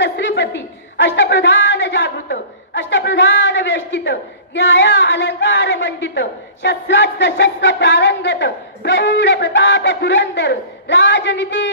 रत्न श्रीपती. अष्टप्रधान जागृत अष्टप्रधान वेष्टित न्याया अलंकार मंडित शस्त्रास्त्र शस्त्र प्रारंगत प्रौढ प्रताप पुरंदर राजनीती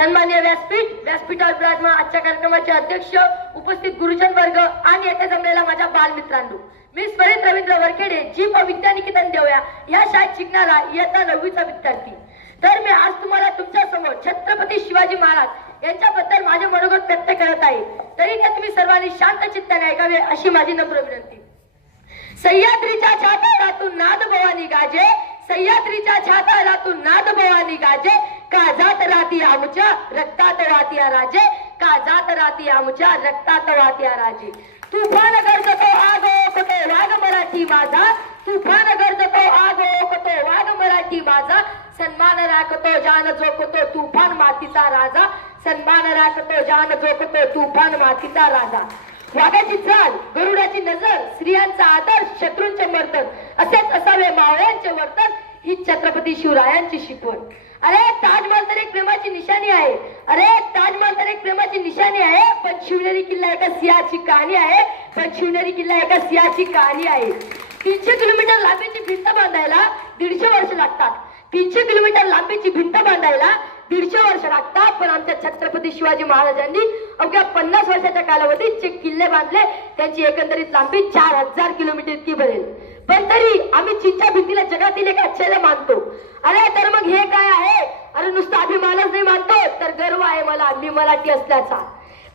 सन्मान्य व्यासपीठ व्यासपीठावर विराजमान आजच्या कार्यक्रमाचे अध्यक्ष उपस्थित गुरुजन वर्ग आणि येथे जमलेला माझ्या बालमित्रांनो. मी स्वरित रवींद्र वरखेडे जीव विद्यानिकेतन देवया या शाळेत शिकणारा इयत्ता नववीचा विद्यार्थी. तर मी आज तुम्हाला तुमच्यासमोर छत्रपती शिवाजी महाराज यांच्याबद्दल माझे मनोगत व्यक्त करत आहे. तरी ते तुम्ही सर्वांनी शांत चित्ताने ऐकावे अशी माझी नम्र विनंती. सह्याद्रीच्या छातारातून नाद भवानी गाजे सह्याद्रीच्या छातारातून नाद भवानी गाजे काजात राती आमच्या रक्तात वातिया राजे. काजात राती आमच्या रक्तात वातिया राजे. तुफान गरजतो आग ओकतो वाघ मराठी माझा. तुफान गरजतो आग ओकतो वाघ मराठी माझा. सन्मान राखतो जान जोखतो तुफान मातीचा राजा. सन्मान राखतो जान जोखतो तुफान मातीचा राजा. वाघाची चाल गरुडाची नजर स्त्रियांचा आदर शत्रूंचे मर्दन. असेच असावे मावळ्यांचे वर्तन ही छत्रपती शिवरायांची शिकवण. अरे ताजमहल तर एक प्रेमाची निशाणी आहे. अरे ताजमहल तर एक प्रेमाची निशाणी आहे. पण शिवनेरी किल्ला एका सिंहाची कहाणी आहे. पण शिवनेरी किल्ला एका सिंहाची कहाणी आहे. तीनशे किलोमीटर लांबीची भिंत बांधायला दीडशे वर्ष लागतात. तीनशे किलोमीटर लांबीची भिंत बांधायला दीडशे वर्ष लागतात. पण आमच्या छत्रपती शिवाजी महाराजांनी अवघ्या पन्नास वर्षाच्या कालावधीत जे किल्ले बांधले त्यांची एकंदरीत लांबी चार हजार किलोमीटर इतकी बनेल पण तरी आम्ही चीनच्या भिंतीला जगातील एक आश्चर्य मानतो. अरे तर मग हे काय आहे? अरे नुसतं अभिमानच नाही मानतो. तर गर्व आहे मला मी मराठी असल्याचा.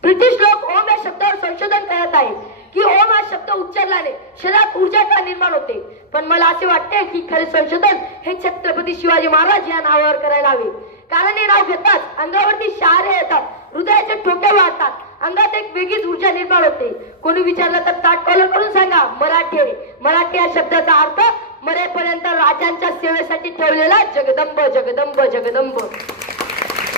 ब्रिटिश लोक ओम या शब्दावर संशोधन करत आहे की ओम हा शब्द उच्चारल्याने शरीरात ऊर्जा का निर्माण होते? पण मला असे वाटते की खरे संशोधन हे छत्रपती शिवाजी महाराज या नावावर करायला हवे. कारण हे नाव घेताच अंगावरती शहारे येतात हृदयाचे ठोके वाढतात. अंगात एक वेगळीच ऊर्जा निर्माण होते. कोणी विचारलं तर ताट कॉलर करून सांगा मराठी. मराठी या शब्दाचा अर्थ मरेपर्यंत राजांच्या सेवेसाठी ठेवलेला जगदंब जगदंब जगदंब.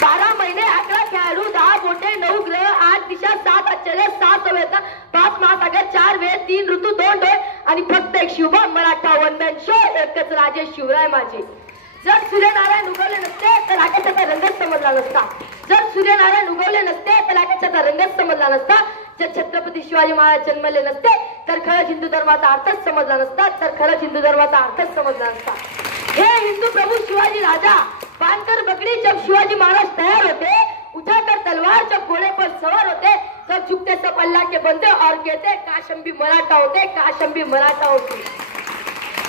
बारा महिने अकरा खेळाडू दहा बोटे नऊ ग्रह आठ दिशा सात आश्चर्य सात सवेता पाच महासागर चार वेळ तीन ऋतू दोन डोळे आणि फक्त एक शिवबा मराठा वंदन शो एकच राजे शिवराय माझे जर सूर्यनारायण उगवले नसते तर आकाशाचा रंगच समजला नसता. जर सूर्यनारायण उगवले नसते तर आकाशाचा रंगच समजला नसता. जर छत्रपती शिवाजी महाराज जन्मले नसते तर खरंच हिंदू धर्माचा अर्थच समजला नसता तर खरंच हिंदू धर्माचा अर्थच समजला नसता. हे हिंदू प्रभू शिवाजी राजा पानकर बकरी जब शिवाजी महाराज तयार होते उठाकर तलवार जब घोड़े पर सवार होते तब झुकते सब अल्लाह के बंदे और कहते काशम भी मराठा होते काशम भी मराठा होते.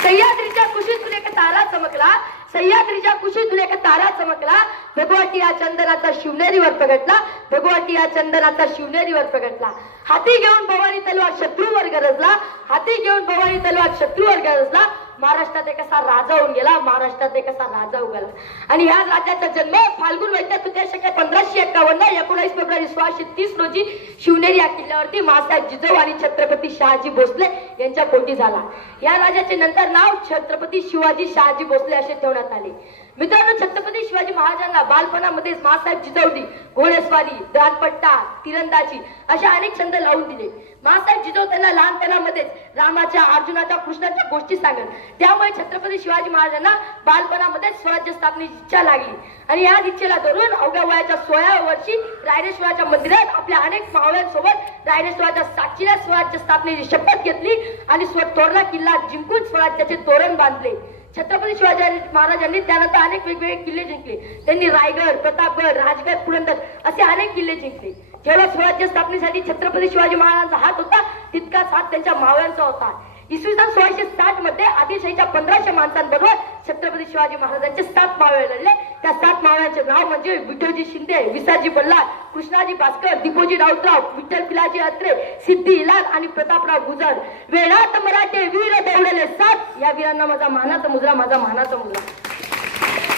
सह्याद्रीच्या कुशीतून एक तारा चमकला? सह्याद्रीच्या कुशीतून एक तारा चमकला? भगवती या चंदनाचा शिवनेरीवर प्रगटला भगवती या चंदनाचा शिवनेरीवर प्रगटला हाती घेऊन भवानी तलवार शत्रूवर गरजला हाती घेऊन भवानी तलवार शत्रूवर गरजला महाराष्ट्रात एक असा राजा होऊन गेला महाराष्ट्रात एक असा राजा उगाला आणि ह्या राजाचा जन्म फाल्गुन वैद्य तृतीय शके पंधराशे एकावन्न एकोणीस फेब्रुवारी सोळाशे तीस रोजी शिवनेरी या किल्ल्यावरती मासाहेब जिजाऊ आणि छत्रपती शहाजी भोसले यांच्या पोटी झाला. या राजाचे नंतर नाव छत्रपती शिवाजी शहाजी भोसले असे ठेवण्यात आले. मित्रांनो छत्रपती शिवाजी महाराजांना बालपणामध्ये मासाहेब जिजाऊनी घोडेस्वारी दानपट्टा तिरंदाजी अशा अनेक छंद लावून दिले. मासाहेब जिजवताना त्यांना लहानपणामध्येच रामाच्या अर्जुनाच्या कृष्णाच्या गोष्टी सांगत. त्यामुळे छत्रपती शिवाजी महाराजांना बालपणामध्ये स्वराज्य स्थापनेची इच्छा लागली. आणि या इच्छेला धरून अवघ्या वयाच्या सोळाव्या वर्षी रायरेश्वराच्या मंदिरात आपल्या अनेक मावळ्यांसोबत रायरेश्वराच्या साक्षीला स्वराज्य स्थापनेची शपथ घेतली आणि स्व थोरला किल्ला जिंकून स्वराज्याचे तोरण बांधले. छत्रपती शिवाजी महाराजांनी त्यानंतर अनेक वेगवेगळे किल्ले जिंकले. त्यांनी रायगड प्रतापगड राजगड पुरंदर असे अनेक किल्ले जिंकले. जेव्हा स्वराज्य स्थापनेसाठी छत्रपती शिवाजी महाराजांचा हात होता तितकाच हात त्यांच्या मावळ्यांचा होता. इसवी सन सोळाशे साठमध्ये आदिलशाहीच्या पंधराशे माणसांबरोबर छत्रपती शिवाजी महाराजांचे सात मावळे लढले. त्या सात मावळ्यांचे नाव म्हणजे विठोजी शिंदे विसाजी बल्लाळ कृष्णाजी भास्कर दिपोजी राऊतराव विठ्ठल पिलाजी अत्रे सिद्धी इलाल आणि प्रतापराव गुजर. वेळात मराठे वीर दौडले सात. या वीरांना माझा मानाचा मुजरा माझा मानाचा मुजरा.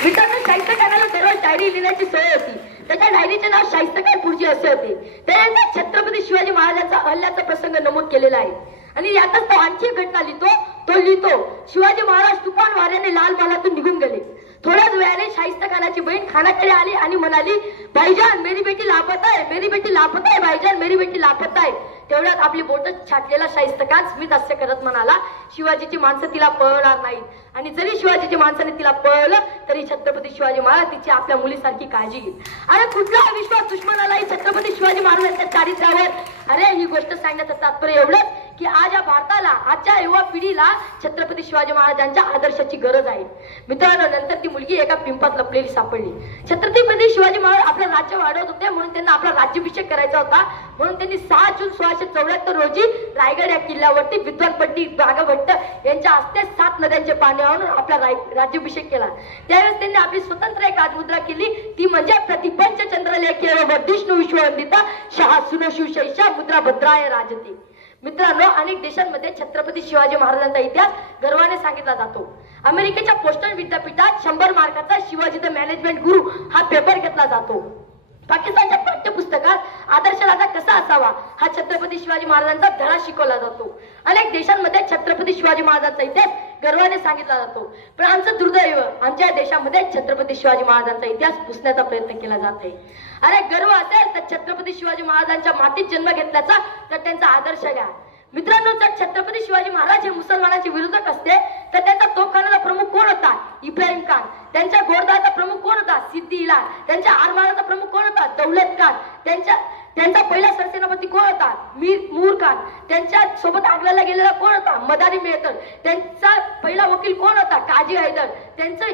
मित्रांनो साहित्यकाराला दररोज डायरी लिहिण्याची सोय होती. त्याच्या डायरीचे नाव शाहिस्तकार पुढची असे होते. त्यानंतर छत्रपती शिवाजी महाराजांचा अहल्याचा प्रसंग नमूद केलेला आहे. आणि यातच तो आणखी घटना लिहितो तो लिहितो शिवाजी महाराज तुफान वाऱ्याने लाल महालातून निघून गेले. थोड्याच वेळाने शाहिस्ता खानाची बहीण खानाकडे आली आणि म्हणाली भाईजान मेरी बेटी लापत आहे मेरी बेटी लापत आहे भाईजान मेरी बेटी लापत आहे. तेवढ्यात आपली बोट छाटलेला शाहिस्ता खान स्मित हास्य करत म्हणाला शिवाजीची माणसं तिला पळणार नाहीत. आणि जरी शिवाजीची माणसाने तिला पळलं तरी छत्रपती शिवाजी महाराज तिची आपल्या मुलीसारखी काळजी घेईल. अरे कुठला विश्वास? दुश्मनालाही छत्रपती शिवाजी महाराजांच्या चारित्र्यावर अरे ही गोष्ट सांगण्याचं तात्पर्य एवढंच की आज या भारताला आजच्या युवा पिढीला छत्रपती शिवाजी महाराजांच्या आदर्शाची गरज आहे. मित्रांनो नंतर ती मुलगी एका पिंपात लपलेली सापडली. छत्रपती शिवाजी महाराज आपलं राज्य वाढवत होते म्हणून त्यांना आपला राज्याभिषेक करायचा होता. म्हणून त्यांनी सहा जून सोळाशे चौऱ्याहत्तर रोजी रायगड या किल्ल्यावरती विद्वानपट्टी पंडित यांच्या हस्ते सात नद्यांचे पाणी आणून आपला राय- राज्याभिषेक केला. त्यावेळेस त्यांनी आपली स्वतंत्र एक राजमुद्रा केली. ती म्हणजे प्रतिपंच चंद्रलेख विष्णू विश्ववंदिता शहा सुन शैशा मुद्रा भद्राय राजते. मित्रांनो अनेक देशांमध्ये छत्रपती शिवाजी महाराजांचा इतिहास गर्वाने सांगितला जातो. अमेरिकेच्या पोस्टल विद्यापीठात शंभर मार्काचा शिवाजी द मॅनेजमेंट गुरु हा पेपर घेतला जातो. पाकिस्तानच्या पाठ्यपुस्तकात आदर्श राजा कसा असावा हा छत्रपती शिवाजी महाराजांचा धडा शिकवला जातो. अनेक देशांमध्ये छत्रपती शिवाजी महाराजांचा इतिहास गर्वाने सांगितला जातो. पण आमचं दुर्दैव आमच्या देशामध्ये छत्रपती शिवाजी महाराजांचा इतिहास पुसण्याचा प्रयत्न केला जात आहे. अरे गर्व असेल तर छत्रपती शिवाजी महाराजांच्या मातीत जन्म घेतल्याचा तर त्यांचा आदर्श घ्या. मित्रांनो जर छत्रपती शिवाजी महाराज हे मुसलमानाचे विरोधक असते तर त्यांचा तोफखानाचा प्रमुख कोण होता? इब्राहिम खान. त्यांच्या घोडदाचा प्रमुख कोण होता? सिद्धी इलान त्यांच्या आरमाराचा प्रमुख कोण होता? दौलत खान. त्यांच्या त्यांचा पहिला सरसेनापती कोण होता? मीर मूर खान. त्यांच्यासोबत आग्र्याला गेलेला कोण होता? मदारी मेहतर त्यांचा पहिला वकील कोण होता? काजी हैदर. त्यांचं